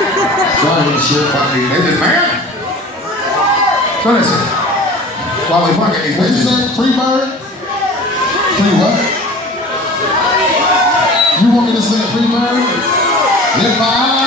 Sorry, shit, fucking, they just man. So listen, while we fucking these What you bitches. say? Free bird? Free what? You want me to sing free bird? If I